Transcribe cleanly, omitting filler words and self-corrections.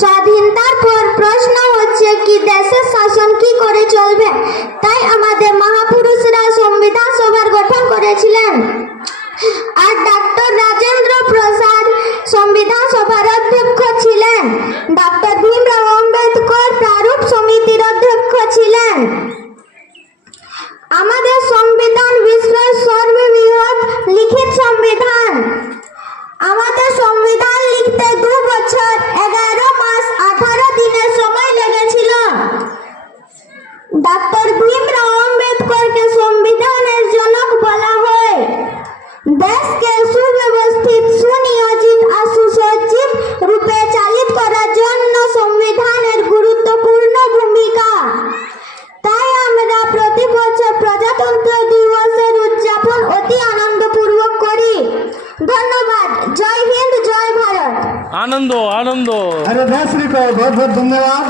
স্বাধীনতার পর প্রশ্ন হচ্ছে কি দেশের শাসন কি করে চলবে। তাই আমাদের মহাপুরুষরা সংবিধান সভার গঠন করেছিলেন। আর ডক্টর রাজেন্দ্র প্রসাদ সংবিধান সভার অধ্যক্ষ ছিলেন। ডক্টর ভীমরাও আম্বেদকর প্রারূপ সমিতির অধ্যক্ষ ছিলেন। আমাদের সংবিধান বিশ্বের সর্ববৃহৎ লিখিত সংবিধান। আমাদের সংবিধান লিখতে 2 বছর 11 মাস 18 দিনের সময় লেগেছিল। ডক্টর ভীমরাও আম্বেদকরকে সংবিধানের জনক বলা হয়। দেশকে সুব্যবস্থিত, সুনিয়োজিত আর সুসজ্জিত রূপে চালিত করার জন্য সংবিধানের গুরুত্বপূর্ণ ভূমিকা। তাই আমরা প্রতি বছর প্রজাতন্ত্র দিবসের উদযাপন অতি আনন্দপূর্বক করি। ধন্যবাদ। জয় হিন্দ, জয় ভারত। आनंदो आनंदो। अरे बहुत बहुत धन्यवाद।